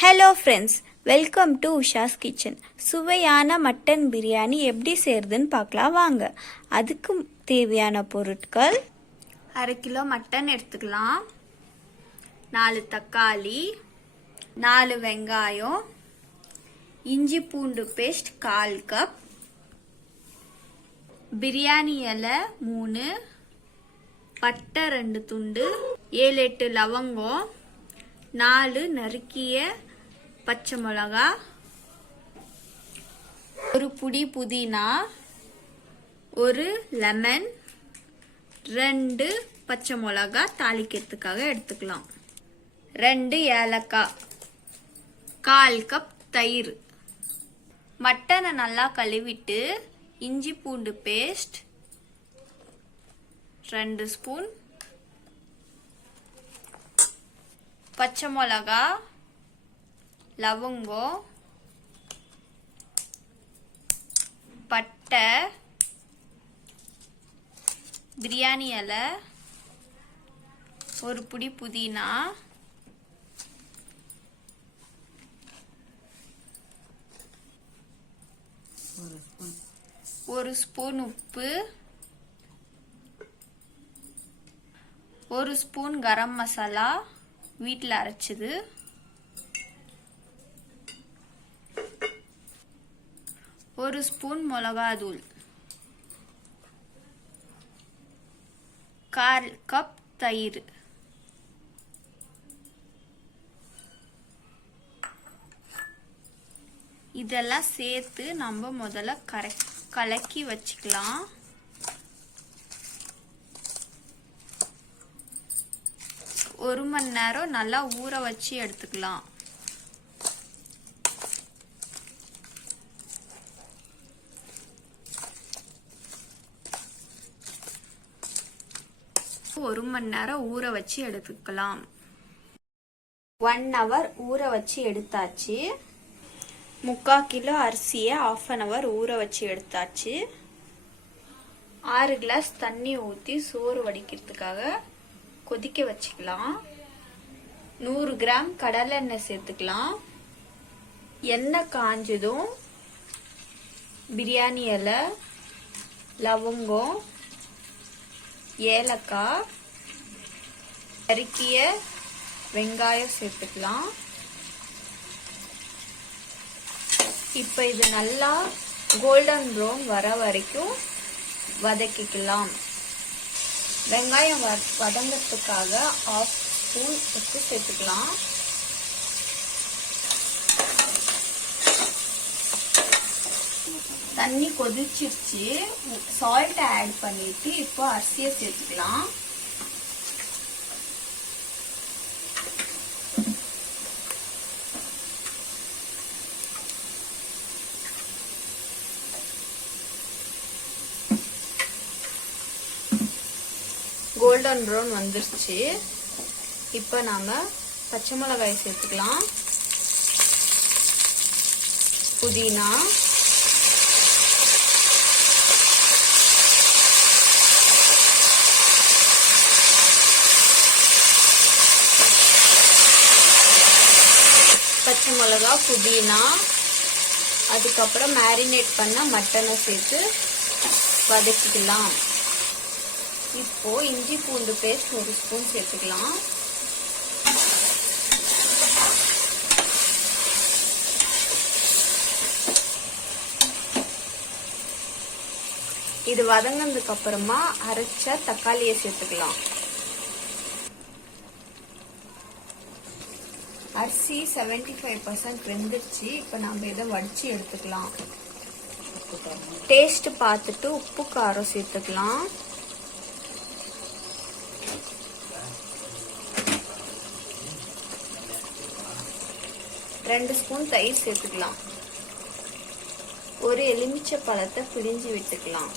Hello friends, welcome to Usha's kitchen. சுவையான mutton biryani எப்படி செய்யறதுன்னு பார்க்கலாம் வாங்க. அதுக்கு தேவையான பொருட்கள்: 1/2 கிலோ மட்டன் எடுத்துக்கலாம், 4 தக்காளி, 4 வெங்காயம், இஞ்சி பூண்டு பேஸ்ட் 1/4 கப், பிரியாணி இலை 3, பட்டை 2 துண்டு, 7-8 லவங்கம், 4 நறுக்கிய பச்சை மிளகா, ஒரு புடி புதினா, ஒரு லெமன், 2 பச்சை மிளகா தாளிக்கிறதுக்காக எடுத்துக்கலாம், 2 ஏலக்காய், 1/4 கப் தயிர். மட்டனை நல்லா கழுவிட்டு இஞ்சி பூண்டு பேஸ்ட் 2 ஸ்பூன், பச்சை மிளகா, லவங்கம், பட்டை, பிரியாணி இலை, ஒரு புடி புதினா, ஒரு ஸ்பூன் உப்பு, ஒரு ஸ்பூன் கரம் மசாலா வீட்டில் அரைச்சது, ஒரு ஸ்பூன் மிளகாத்தூள், 1/4 கப் தயிர். இதெல்லாம் சேர்த்து நம்ம முதல்ல கலக்கி வச்சுக்கலாம். ஒரு மணி நேரம் நல்லா ஊற வச்சு எடுத்துக்கலாம். ஒரு மணி நேரம் ஊற வச்சு எடுத்துக்கலாம். 1 ஹவர் ஊற வச்சு எடுத்தாச்சு. 3/4 கிலோ அரிசியை 1/2 ஹவர் ஊற வச்சு எடுத்தாச்சு. 6 கிளாஸ் தண்ணி ஊற்றி சோறு வடிக்கிறதுக்காக கொதிக்க வச்சுக்கலாம். 100 கிராம் கடலை எண்ணெய் சேர்த்துக்கலாம். எண்ணெய் காஞ்சதும் பிரியாணி இலை, லவங்கம், ஏலக்காய், நறுக்கிய வெங்காயம் சேர்த்துக்கலாம். இப்போ இது நல்லா கோல்டன் ப்ரௌன் வர வரைக்கும் வதக்கிக்கலாம். வெங்காயம் வதங்கிறதுக்காக 1/2 ஸ்பூன் உப்பு சேர்த்துக்கலாம். தண்ணி கொதிச்சிருச்சு. சால்ட் ஆட் பண்ணிட்டு இப்போ அரிசியை சேர்த்துக்கலாம். கோல்டன் ப்ரௌன் வந்துருச்சு. இப்போ நாம பச்சை மிளகாய் சேர்த்துக்கலாம், புதினா, பச்சை மிளகா, புதினா, அதுக்கப்புறம் மேரினேட் பண்ண மட்டனை சேர்த்து வதக்கிக்கலாம். இப்போ இஞ்சி பூண்டு பேஸ்ட் 1 ஸ்பூன் சேர்த்துக்கலாம். இது வதங்கினதுக்கு அப்புறமா அரைச்ச தக்காளியை சேர்த்துக்கலாம். அரிசி 75% வெந்துருச்சு. இப்போ நம்ம இதை வடிச்சு எடுத்துக்கலாம். டேஸ்ட் பார்த்துட்டு உப்பு காரம் சேர்த்துக்கலாம். ரெண்டு ஸ்பூன் தயிர் சேர்த்துக்கலாம். ஒரு எலுமிச்சை பழத்தை பிழிஞ்சு விட்டுக்கலாம்.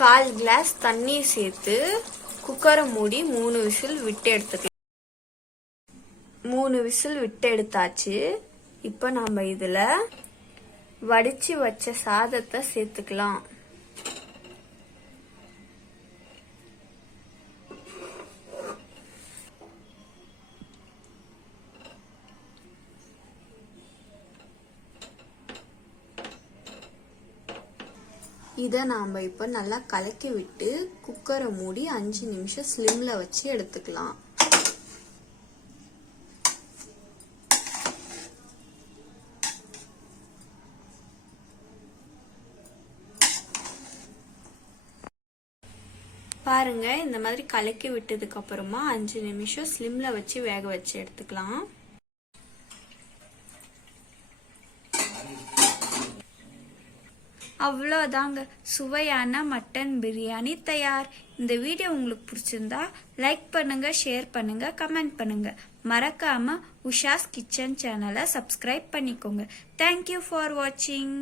கால் கிளாஸ் தண்ணீர் சேர்த்து குக்கரை மூடி 3 விசில் விட்டு எடுத்துக்கலாம். 3 விசில் விட்டு எடுத்தாச்சு. இப்போ நம்ம இதுல வடிச்சு வச்ச சாதத்தை சேர்த்துக்கலாம். இதை நாம் இப்போ நல்லா கலக்கி விட்டு குக்கரை மூடி 5 நிமிஷம் ஸ்லிம்ல வச்சு எடுத்துக்கலாம். பாருங்க, இந்த மாதிரி கலக்கி விட்டதுக்கு அப்புறமா 5 நிமிஷம் ஸ்லிம்ல வச்சு வேக வச்சு எடுத்துக்கலாம். அவ்வளோதாங்க, சுவையான மட்டன் பிரியாணி தயார். இந்த வீடியோ உங்களுக்கு பிடிச்சிருந்தா லைக் பண்ணுங்க, ஷேர் பண்ணுங்க, கமெண்ட் பண்ணுங்க. மறக்காம உஷாஸ் கிச்சன் சேனலை சப்ஸ்கிரைப் பண்ணிக்கோங்க. தேங்க்யூ ஃபார் வாட்சிங்.